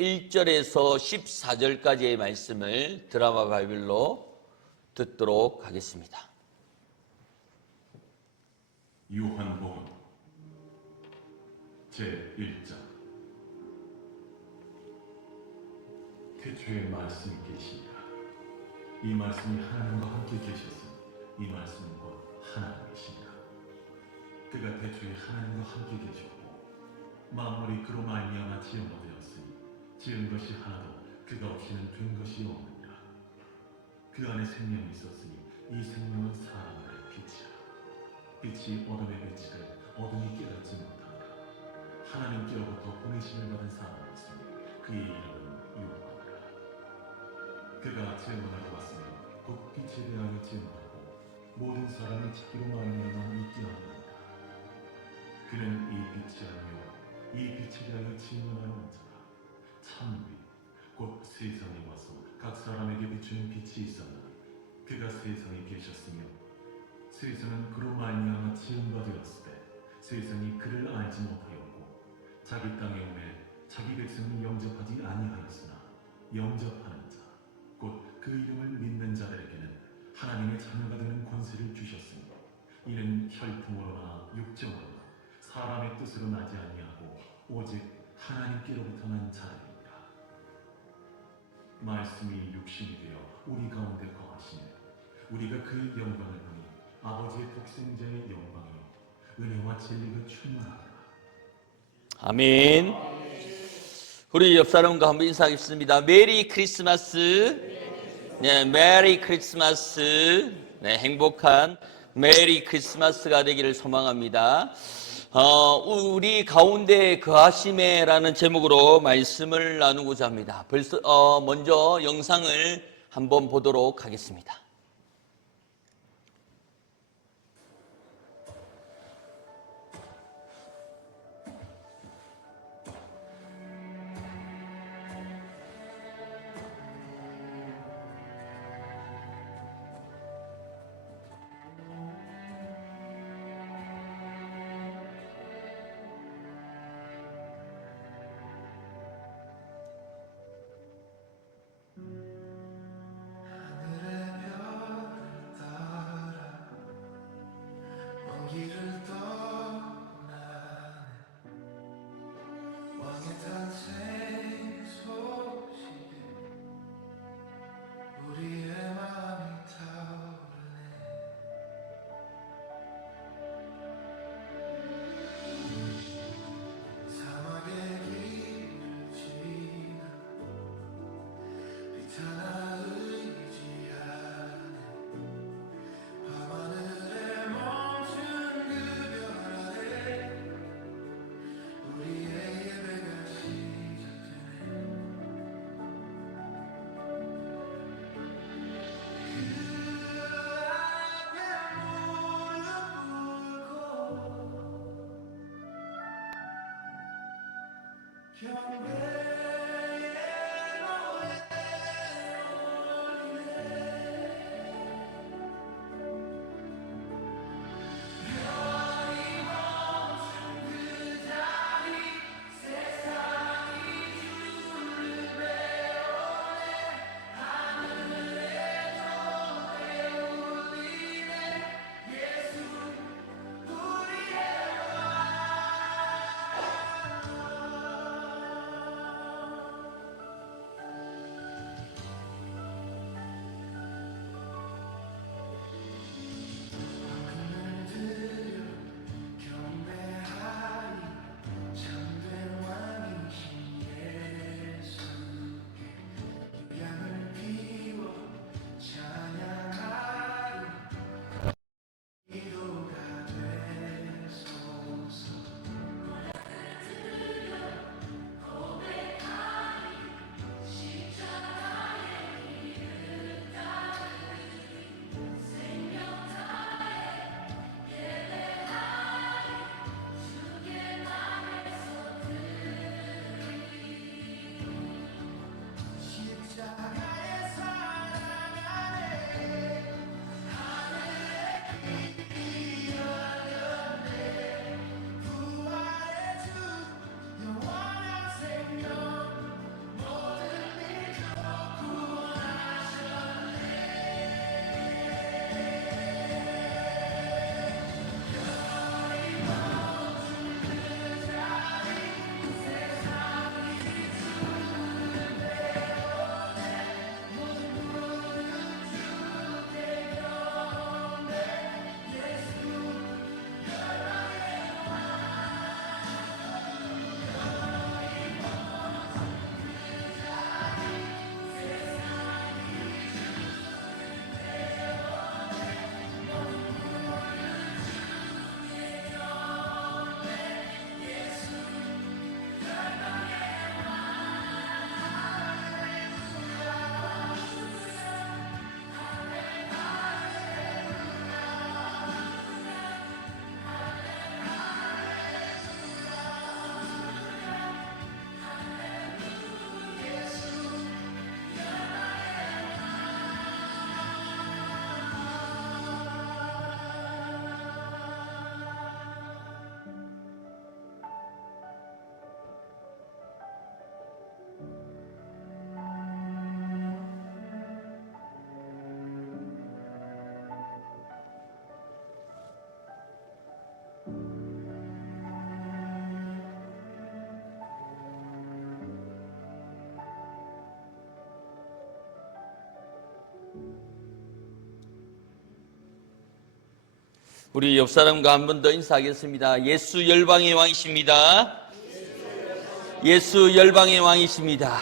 1절에서 14절까지의 말씀을 드라마 바이블로 듣도록 하겠습니다. 요한복음 제1장. 태초에 말씀이 계시니라. 이 말씀이 하나님과 함께 계셨으니 이 말씀은 곧 하나님이시니라. 그가 태초에 하나님과 함께 계셨고 만물이 그로 말미암아 지음되었으니 지은 것이 하나도 그가 없이는 된 것이 없느니라. 그 안에 생명이 있었으니 이 생명은 사람들의 빛이라. 빛이 어둠에 비치되 어둠이 깨닫지 못하니라. 하나님께로부터 보내심을 받은 사람이 있으니 그의 이름은 요한이라. 그가 증언하러 왔으니 곧 빛에 대하여 증언하고 모든 사람이 찾기로 말미암아 있게 하리라. 그는 이 빛이 아니요 이 빛에 대하여 증언하러 온 자라. 참빛 곧 세상에 와서 각 사람에게 비추는 빛이 있었나니 그가 세상에 계셨으며 세상은 그로 말미암아 지음바 되었을 때 세상이 그를 알지 못하였고 자기 땅에 오매 자기 백성이 영접하지 아니하였으나 영접하는 자 곧 그 이름을 믿는 자들에게는 하나님의 자녀가 되는 권세를 주셨으니 이는 혈통으로나 육정으로나 사람의 뜻으로 나지 아니하고 오직 하나님께로부터 난 자들이니라. 말씀이 육신이 되어 우리 가운데 거하시니 우리가 그의 영광을 보니 아버지의 독생자의 영광이요 은혜와 진리가 충만하더라. 아멘. 우리 옆 사람과 한번 인사하겠습니다. 메리 크리스마스. 네, 메리 크리스마스. 네, 행복한 메리 크리스마스가 되기를 소망합니다. 우리 가운데 거하심에라는 제목으로 말씀을 나누고자 합니다. 먼저 영상을 한번 보도록 하겠습니다. 하늘의 별 우리 옆 사람과 한 번 더 인사하겠습니다. 예수 열방의 왕이십니다. 예수 열방의 왕이십니다.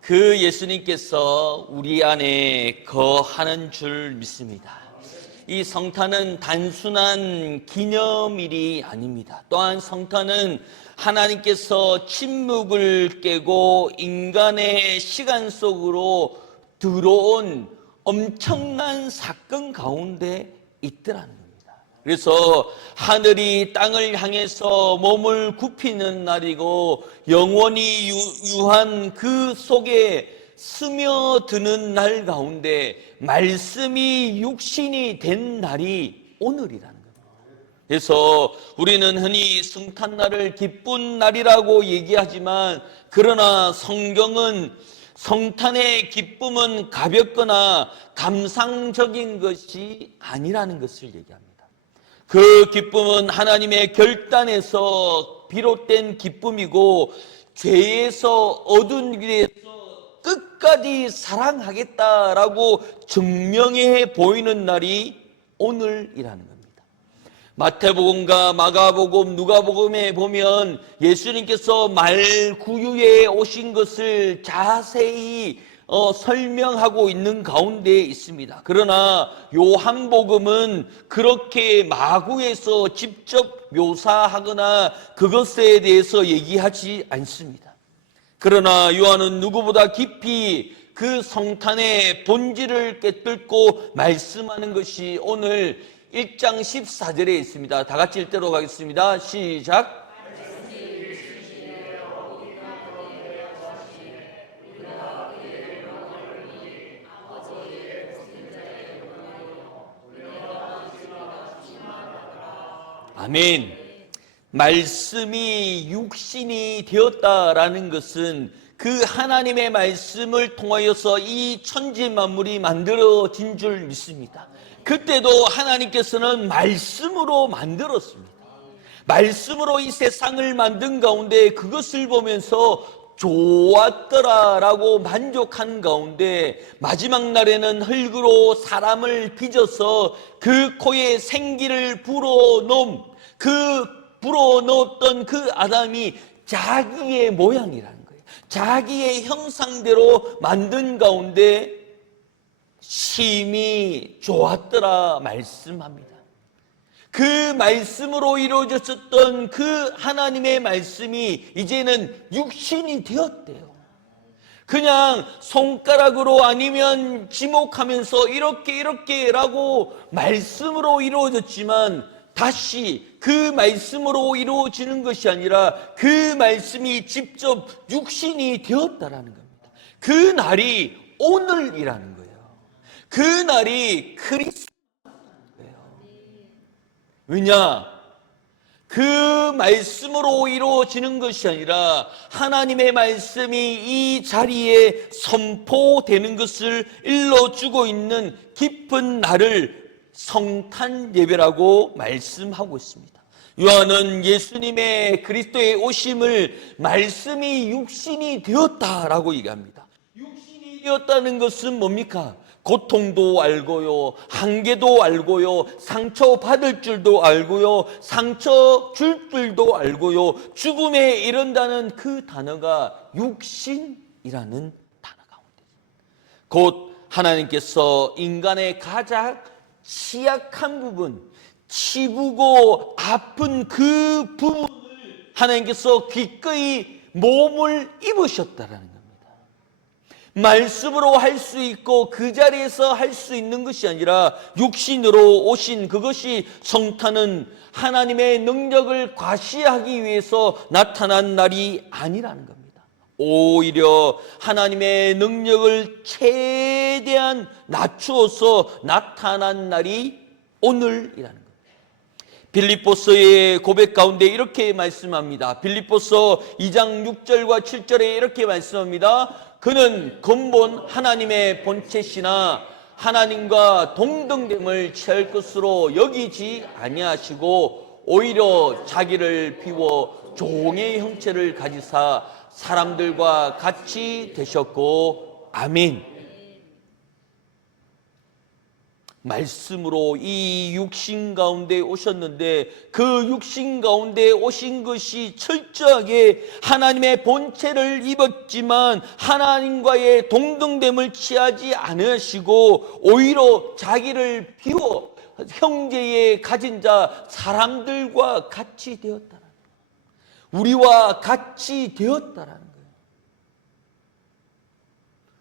그 예수님께서 우리 안에 거하는 줄 믿습니다. 이 성탄은 단순한 기념일이 아닙니다. 또한 성탄은 하나님께서 침묵을 깨고 인간의 시간 속으로 들어온 엄청난 사건 가운데 있더라는 겁니다. 그래서 하늘이 땅을 향해서 몸을 굽히는 날이고 영원히 유한 그 속에 스며드는 날 가운데 말씀이 육신이 된 날이 오늘이라는 겁니다. 그래서 우리는 흔히 성탄날을 기쁜 날이라고 얘기하지만 그러나 성경은 성탄의 기쁨은 가볍거나 감상적인 것이 아니라는 것을 얘기합니다. 그 기쁨은 하나님의 결단에서 비롯된 기쁨이고 죄에서 얻은 길에서 끝까지 사랑하겠다라고 증명해 보이는 날이 오늘이라는 겁니다. 마태복음과 마가복음, 누가복음에 보면 예수님께서 말구유에 오신 것을 자세히 설명하고 있는 가운데 있습니다. 그러나 요한복음은 그렇게 마구에서 직접 묘사하거나 그것에 대해서 얘기하지 않습니다. 그러나 요한은 누구보다 깊이 그 성탄의 본질을 깨뚫고 말씀하는 것이 오늘 1장 14절에 있습니다. 다 같이 읽도록 하겠습니다. 시작. 아멘. 말씀이 육신이 되었다라는 것은 그 하나님의 말씀을 통하여서 이 천지 만물이 만들어진 줄 믿습니다. 그때도 하나님께서는 말씀으로 만들었습니다. 말씀으로 이 세상을 만든 가운데 그것을 보면서 좋았더라라고 만족한 가운데 마지막 날에는 흙으로 사람을 빚어서 그 코에 생기를 불어넣었던 그 아담이 자기의 모양이라는 거예요. 자기의 형상대로 만든 가운데 심히 좋았더라 말씀합니다. 그 말씀으로 이루어졌었던 그 하나님의 말씀이 이제는 육신이 되었대요. 그냥 손가락으로 아니면 지목하면서 이렇게라고 말씀으로 이루어졌지만 다시 그 말씀으로 이루어지는 것이 아니라 그 말씀이 직접 육신이 되었다라는 겁니다. 그 날이 오늘이라는 거예요. 그 날이 크리스마스예요. 왜냐? 그 말씀으로 이루어지는 것이 아니라 하나님의 말씀이 이 자리에 선포되는 것을 일러주고 있는 깊은 날을 성탄 예배라고 말씀하고 있습니다. 요한은 예수님의 그리스도의 오심을 말씀이 육신이 되었다라고 얘기합니다. 육신이 되었다는 것은 뭡니까? 고통도 알고요, 한계도 알고요, 상처 받을 줄도 알고요, 상처 줄 줄도 알고요, 죽음에 이른다는 그 단어가 육신이라는 단어 가운데 곧 하나님께서 인간의 가장 취약한 부분, 치부고 아픈 그 부분을 하나님께서 기꺼이 몸을 입으셨다라는 겁니다. 말씀으로 할 수 있고 그 자리에서 할 수 있는 것이 아니라 육신으로 오신 그것이 성탄은 하나님의 능력을 과시하기 위해서 나타난 날이 아니라는 겁니다. 오히려 하나님의 능력을 최대한 낮추어서 나타난 날이 오늘이라는 겁니다. 빌립보서의 고백 가운데 이렇게 말씀합니다. 빌립보서 2장 6절과 7절에 이렇게 말씀합니다. 그는 근본 하나님의 본체시나 하나님과 동등됨을 취할 것으로 여기지 아니하시고 오히려 자기를 비워 종의 형체를 가지사 사람들과 같이 되셨고 아멘. 말씀으로 이 육신 가운데 오셨는데 그 육신 가운데 오신 것이 철저하게 하나님의 본체를 입었지만 하나님과의 동등됨을 취하지 않으시고 오히려 자기를 비워 형제의 가진 자 사람들과 같이 되었다라는 거예요. 우리와 같이 되었다라는 거예요.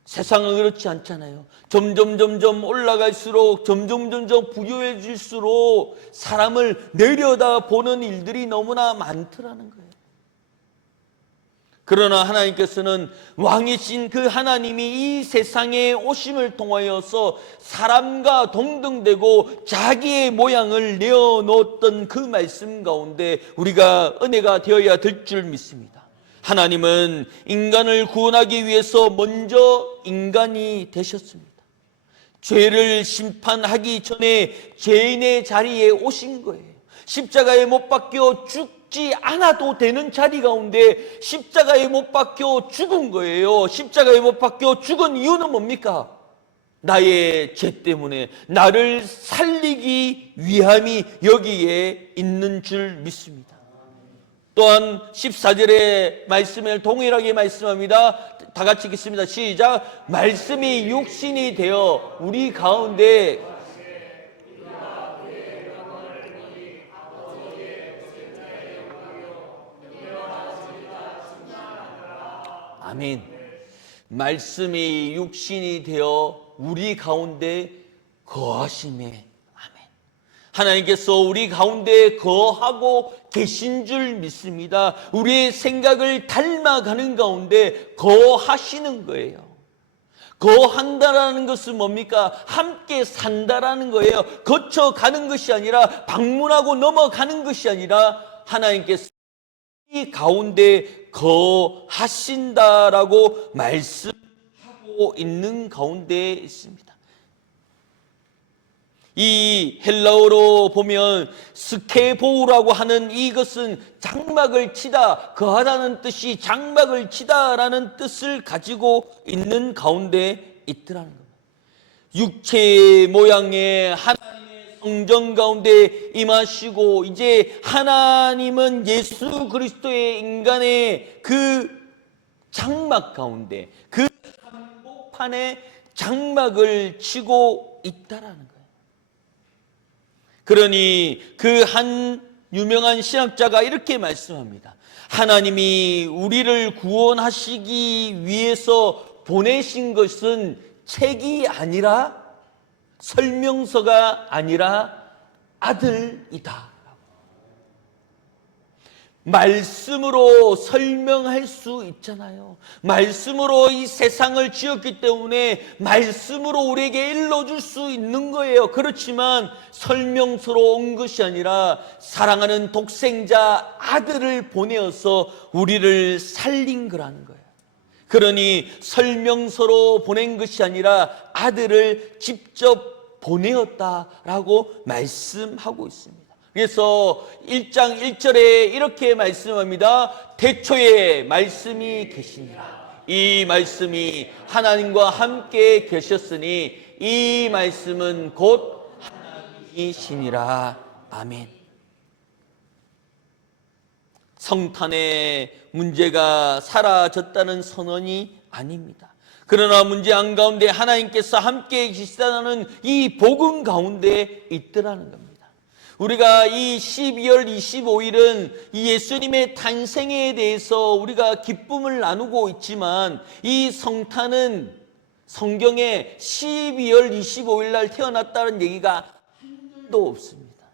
세상은 그렇지 않잖아요. 점점 올라갈수록 점점 부유해질수록 사람을 내려다보는 일들이 너무나 많더라는 거예요. 그러나 하나님께서는 왕이신 그 하나님이 이 세상에 오심을 통하여서 사람과 동등되고 자기의 모양을 내어놓았던 그 말씀 가운데 우리가 은혜가 되어야 될 줄 믿습니다. 하나님은 인간을 구원하기 위해서 먼저 인간이 되셨습니다. 죄를 심판하기 전에 죄인의 자리에 오신 거예요. 십자가에 못 박혀 죽지 않아도 되는 자리 가운데 십자가에 못 박혀 죽은 거예요. 십자가에 못 박혀 죽은 이유는 뭡니까? 나의 죄 때문에 나를 살리기 위함이 여기에 있는 줄 믿습니다. 또한 14절의 말씀을 동일하게 말씀합니다. 다 같이 읽겠습니다. 시작. 말씀이 육신이 되어 우리 가운데 아멘. 말씀이 육신이 되어 우리 가운데 거하심에 하나님께서 우리 가운데 거하고 계신 줄 믿습니다. 우리의 생각을 닮아가는 가운데 거하시는 거예요. 거한다라는 것은 뭡니까? 함께 산다라는 거예요. 거쳐가는 것이 아니라 방문하고 넘어가는 것이 아니라 하나님께서 이 가운데 거하신다라고 말씀하고 있는 가운데 있습니다. 이 헬라어로 보면 스케보우라고 하는 이것은 장막을 치다, 거하다는 뜻이 장막을 치다라는 뜻을 가지고 있는 가운데 있더라는 겁니다. 육체의 모양의 하나님의 성전 가운데 임하시고 이제 하나님은 예수 그리스도의 인간의 그 장막 가운데 그 한복판에 장막을 치고 있다라는 거예요. 그러니 그 한 유명한 신학자가 이렇게 말씀합니다. 하나님이 우리를 구원하시기 위해서 보내신 것은 책이 아니라 설명서가 아니라 아들이다. 말씀으로 설명할 수 있잖아요. 말씀으로 이 세상을 지었기 때문에 말씀으로 우리에게 일러줄 수 있는 거예요. 그렇지만 설명서로 온 것이 아니라 사랑하는 독생자 아들을 보내어서 우리를 살린 거라는 거예요. 그러니 설명서로 보낸 것이 아니라 아들을 직접 보내었다라고 말씀하고 있습니다. 그래서 1장 1절에 이렇게 말씀합니다. 태초에 말씀이 계시니라. 이 말씀이 하나님과 함께 계셨으니 이 말씀은 곧 하나님이시니라. 아멘. 성탄의 문제가 사라졌다는 선언이 아닙니다. 그러나 문제 한가운데 하나님께서 함께 계시다는 이 복음 가운데 있더라는 겁니다. 우리가 이 12월 25일은 이 예수님의 탄생에 대해서 우리가 기쁨을 나누고 있지만 이 성탄은 성경에 12월 25일 날 태어났다는 얘기가 한 줄도 없습니다.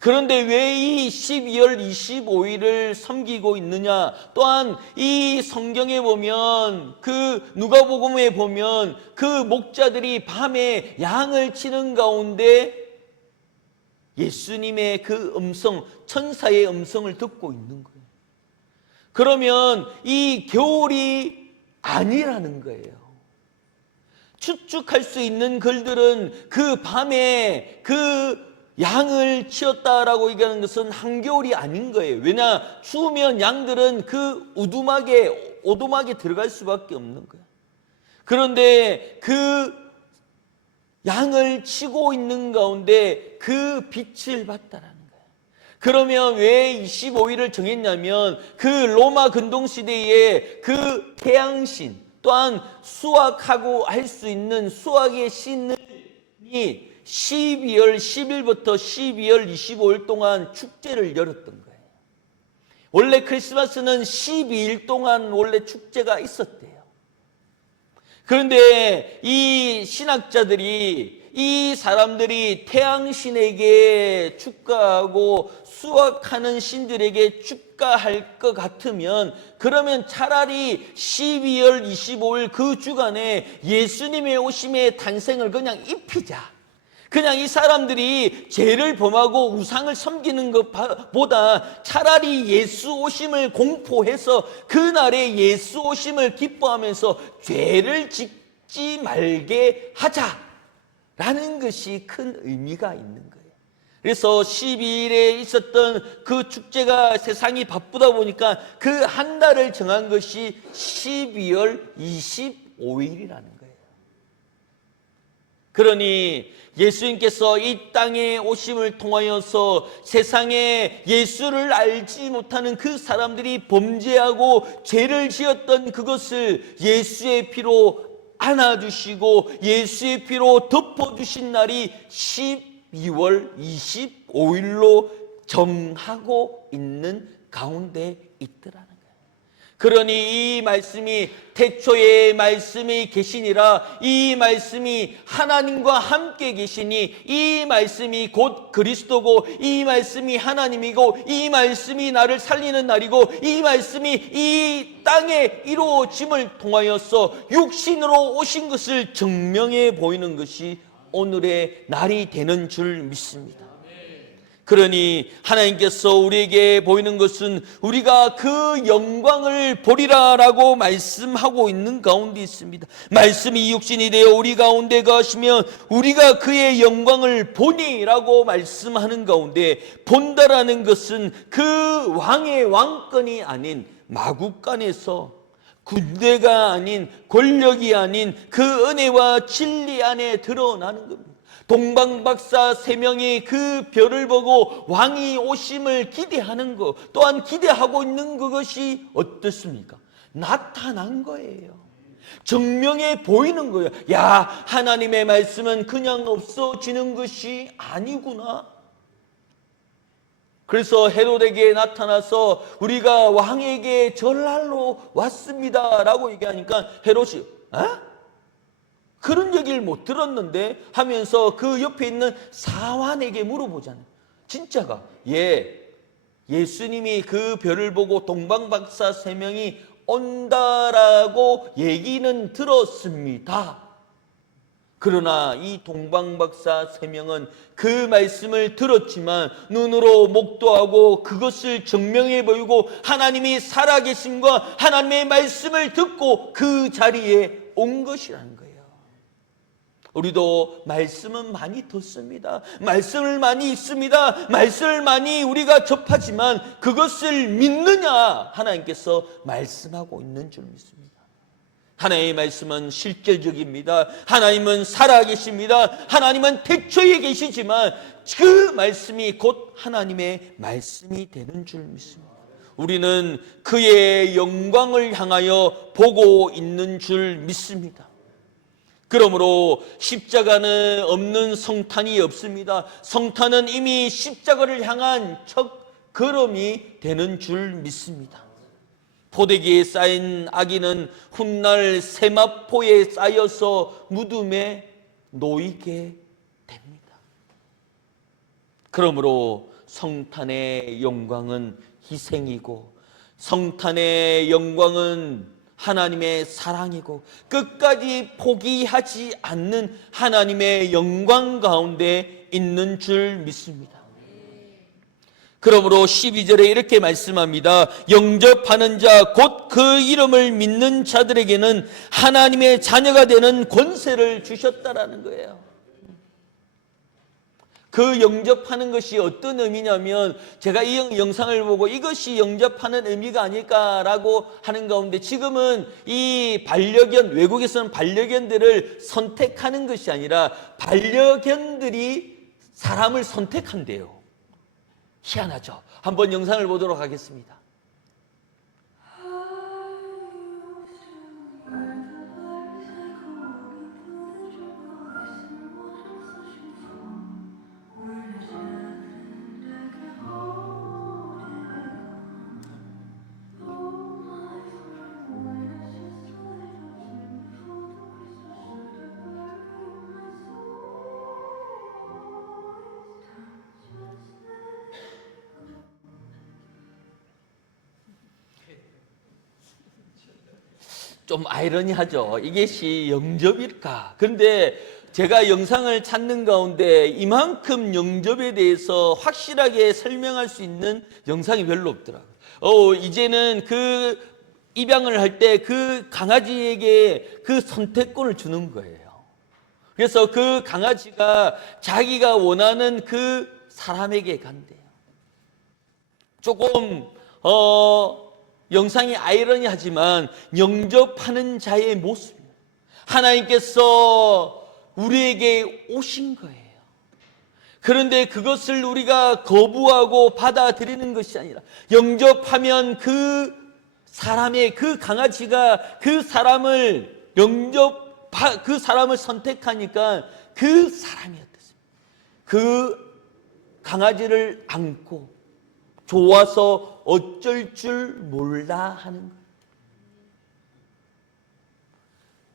그런데 왜 이 12월 25일을 섬기고 있느냐? 또한 이 성경에 보면 그 누가복음에 보면 그 목자들이 밤에 양을 치는 가운데 예수님의 그 음성, 천사의 음성을 듣고 있는 거예요. 그러면 이 겨울이 아니라는 거예요. 추측할 수 있는 글들은 그 밤에 그 양을 치었다라고 얘기하는 것은 한겨울이 아닌 거예요. 왜냐? 추우면 양들은 그 오두막에 들어갈 수밖에 없는 거예요. 그런데 그 양을 치고 있는 가운데 그 빛을 봤다라는 거예요. 그러면 왜 25일을 정했냐면 그 로마 근동시대에 그 태양신 또한 수확하고 할 수 있는 수확의 신이 12월 10일부터 12월 25일 동안 축제를 열었던 거예요. 원래 크리스마스는 12일 동안 원래 축제가 있었대요. 그런데 이 신학자들이 이 사람들이 태양신에게 축가하고 수확하는 신들에게 축가할 것 같으면 그러면 차라리 12월 25일 그 주간에 예수님의 오심의 탄생을 그냥 입히자. 그냥 이 사람들이 죄를 범하고 우상을 섬기는 것보다 차라리 예수 오심을 공포해서 그날에 예수 오심을 기뻐하면서 죄를 짓지 말게 하자라는 것이 큰 의미가 있는 거예요. 그래서 12일에 있었던 그 축제가 세상이 바쁘다 보니까 그 한 달을 정한 것이 12월 25일이라는 거예요. 그러니 예수님께서 이 땅에 오심을 통하여서 세상에 예수를 알지 못하는 그 사람들이 범죄하고 죄를 지었던 그것을 예수의 피로 안아주시고 예수의 피로 덮어주신 날이 12월 25일로 정하고 있는 가운데 있더라는 거예요. 그러니 이 말씀이 태초에 말씀이 계시니라, 이 말씀이 하나님과 함께 계시니 이 말씀이 곧 그리스도고 이 말씀이 하나님이고 이 말씀이 나를 살리는 날이고 이 말씀이 이 땅에 이루어짐을 통하여서 육신으로 오신 것을 증명해 보이는 것이 오늘의 날이 되는 줄 믿습니다. 그러니 하나님께서 우리에게 보이는 것은 우리가 그 영광을 보리라 라고 말씀하고 있는 가운데 있습니다. 말씀이 육신이 되어 우리 가운데 거하시면 우리가 그의 영광을 보니 라고 말씀하는 가운데, 본다라는 것은 그 왕의 왕권이 아닌 마국간에서, 군대가 아닌 권력이 아닌 그 은혜와 진리 안에 드러나는 겁니다. 동방박사 3명이 그 별을 보고 왕이 오심을 기대하는 것, 또한 기대하고 있는 그것이 어떻습니까? 나타난 거예요. 증명해 보이는 거예요. 야, 하나님의 말씀은 그냥 없어지는 것이 아니구나. 그래서 헤롯에게 나타나서 우리가 왕에게 절하러 왔습니다 라고 얘기하니까 헤롯이 그런 얘기를 못 들었는데 하면서 그 옆에 있는 사환에게 물어보잖아요. 진짜가? 예수님이 그 별을 보고 동방박사 3명이 온다라고 얘기는 들었습니다. 그러나 이 동방박사 3명은 그 말씀을 들었지만 눈으로 목도하고 그것을 증명해 보이고 하나님이 살아계심과 하나님의 말씀을 듣고 그 자리에 온 것이라는 거예요. 우리도 말씀은 많이 듣습니다. 말씀을 많이 읽습니다. 말씀을 많이 우리가 접하지만 그것을 믿느냐? 하나님께서 말씀하고 있는 줄 믿습니다. 하나님의 말씀은 실질적입니다. 하나님은 살아계십니다. 하나님은 태초에 계시지만 그 말씀이 곧 하나님의 말씀이 되는 줄 믿습니다. 우리는 그의 영광을 향하여 보고 있는 줄 믿습니다. 그러므로 십자가는 없는 성탄이 없습니다. 성탄은 이미 십자가를 향한 첫 걸음이 되는 줄 믿습니다. 포대기에 쌓인 아기는 훗날 세마포에 쌓여서 무덤에 놓이게 됩니다. 그러므로 성탄의 영광은 희생이고 성탄의 영광은 하나님의 사랑이고 끝까지 포기하지 않는 하나님의 영광 가운데 있는 줄 믿습니다. 그러므로 12절에 이렇게 말씀합니다. 영접하는 자 곧 그 이름을 믿는 자들에게는 하나님의 자녀가 되는 권세를 주셨다라는 거예요. 그 영접하는 것이 어떤 의미냐면 제가 이 영상을 보고 이것이 영접하는 의미가 아닐까라고 하는 가운데 지금은 이 반려견, 외국에서는 반려견들을 선택하는 것이 아니라 반려견들이 사람을 선택한대요. 희한하죠? 한번 영상을 보도록 하겠습니다. 좀 아이러니하죠. 이것이 영접일까? 그런데 제가 영상을 찾는 가운데 이만큼 영접에 대해서 확실하게 설명할 수 있는 영상이 별로 없더라고요. 이제는 그 입양을 할 때 그 강아지에게 그 선택권을 주는 거예요. 그래서 그 강아지가 자기가 원하는 그 사람에게 간대요. 조금 영상이 아이러니하지만 영접하는 자의 모습, 하나님께서 우리에게 오신 거예요. 그런데 그것을 우리가 거부하고 받아들이는 것이 아니라 영접하면 그 사람의, 그 강아지가 그 사람을 그 사람을 선택하니까 그 사람이 어떻습니까? 그 강아지를 안고 좋아서 어쩔 줄 몰라 하는 거예요.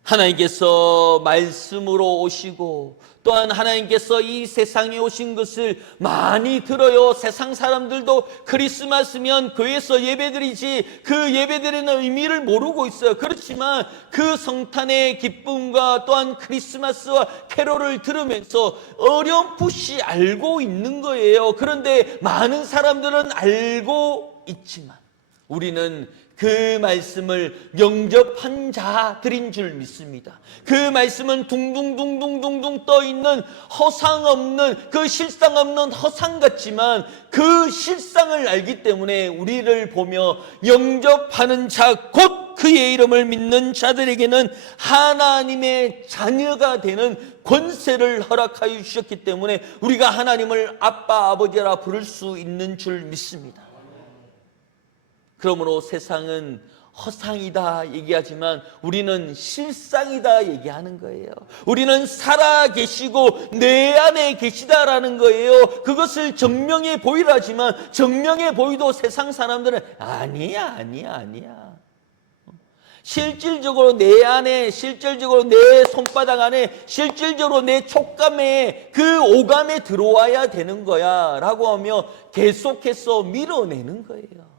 하나님께서 말씀으로 오시고 또한 하나님께서 이 세상에 오신 것을 많이 들어요. 세상 사람들도 크리스마스면 교회에서 예배드리지 그 예배드리는 의미를 모르고 있어요. 그렇지만 그 성탄의 기쁨과 또한 크리스마스와 캐롤을 들으면서 어렴풋이 알고 있는 거예요. 그런데 많은 사람들은 알고 있지만 우리는 그 말씀을 영접한 자들인 줄 믿습니다. 그 말씀은 둥둥둥둥둥둥 떠있는 허상 없는, 그 실상 없는 허상 같지만 그 실상을 알기 때문에 우리를 보며 영접하는 자, 곧 그의 이름을 믿는 자들에게는 하나님의 자녀가 되는 권세를 허락하여 주셨기 때문에 우리가 하나님을 아빠, 아버지라 부를 수 있는 줄 믿습니다. 그러므로 세상은 허상이다 얘기하지만 우리는 실상이다 얘기하는 거예요. 우리는 살아 계시고 내 안에 계시다라는 거예요. 그것을 정명해 보이라 하지만 정명해 보이도 세상 사람들은 아니야. 실질적으로 내 안에, 실질적으로 내 손바닥 안에, 실질적으로 내 촉감에, 그 오감에 들어와야 되는 거야 라고 하며 계속해서 밀어내는 거예요.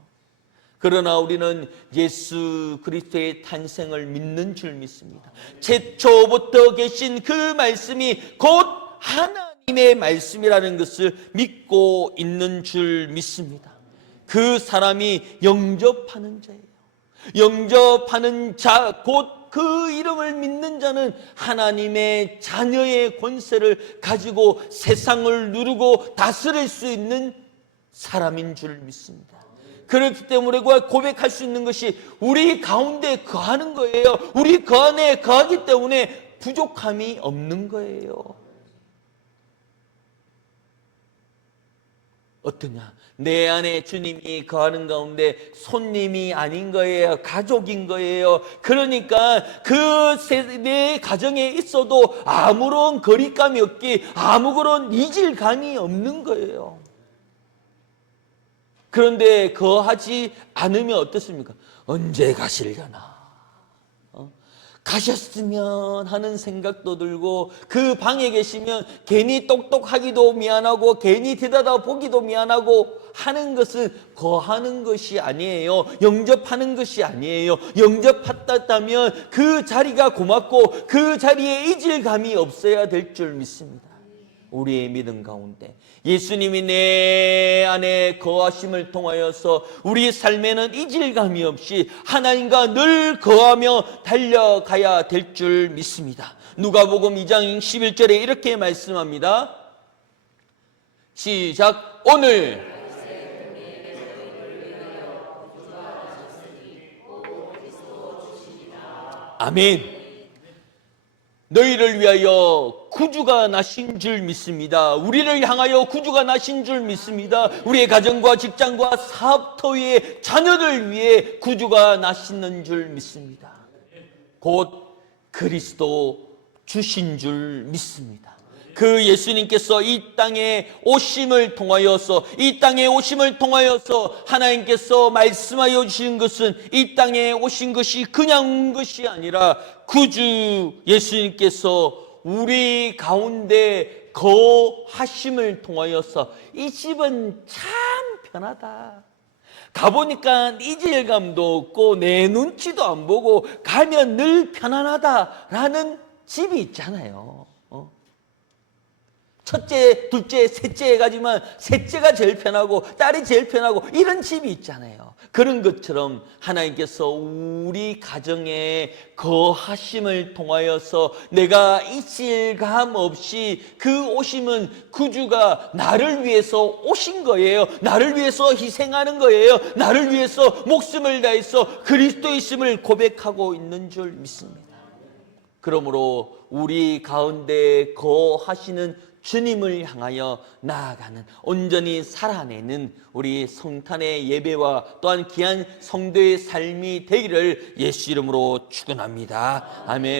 그러나 우리는 예수 그리스도의 탄생을 믿는 줄 믿습니다. 최초부터 계신 그 말씀이 곧 하나님의 말씀이라는 것을 믿고 있는 줄 믿습니다. 그 사람이 영접하는 자예요. 영접하는 자, 곧 그 이름을 믿는 자는 하나님의 자녀의 권세를 가지고 세상을 누르고 다스릴 수 있는 사람인 줄 믿습니다. 그렇기 때문에 고백할 수 있는 것이 우리 가운데 거하는 거예요. 우리 그 안에 거하기 때문에 부족함이 없는 거예요. 어떠냐? 내 안에 주님이 거하는 가운데 손님이 아닌 거예요. 가족인 거예요. 그러니까 내 가정에 있어도 아무런 거리감이 없기, 아무런 이질감이 없는 거예요. 그런데 거하지 않으면 어떻습니까? 언제 가시려나? 가셨으면 하는 생각도 들고 그 방에 계시면 괜히 똑똑하기도 미안하고 괜히 들여다보기도 미안하고 하는 것은 거하는 것이 아니에요. 영접하는 것이 아니에요. 영접했다면 그 자리가 고맙고 그 자리에 이질감이 없어야 될 줄 믿습니다. 우리의 믿음 가운데 예수님이 내 안에 거하심을 통하여서 우리 삶에는 이질감이 없이 하나님과 늘 거하며 달려가야 될 줄 믿습니다. 누가복음 2장 11절에 이렇게 말씀합니다. 시작. 오늘 아멘. 너희를 위하여 구주가 나신 줄 믿습니다. 우리를 향하여 구주가 나신 줄 믿습니다. 우리의 가정과 직장과 사업터의 자녀들 위해 구주가 나시는 줄 믿습니다. 곧 그리스도 주신 줄 믿습니다. 그 예수님께서 이 땅에 오심을 통하여서 하나님께서 말씀하여 주신 것은 이 땅에 오신 것이 그냥 온 것이 아니라 구주 예수님께서 우리 가운데 거하심을 통하여서 이 집은 참 편하다. 가보니까 이질감도 없고 내 눈치도 안 보고 가면 늘 편안하다라는 집이 있잖아요. 첫째, 둘째, 셋째 해가지만 셋째가 제일 편하고 딸이 제일 편하고 이런 집이 있잖아요. 그런 것처럼 하나님께서 우리 가정에 거하심을 통하여서 내가 이질감 없이 그 오심은 구주가 나를 위해서 오신 거예요. 나를 위해서 희생하는 거예요. 나를 위해서 목숨을 다해서 그리스도이심을 고백하고 있는 줄 믿습니다. 그러므로 우리 가운데 거하시는 주님을 향하여 나아가는 온전히 살아내는 우리 성탄의 예배와 또한 귀한 성도의 삶이 되기를 예수 이름으로 축원합니다. 아멘.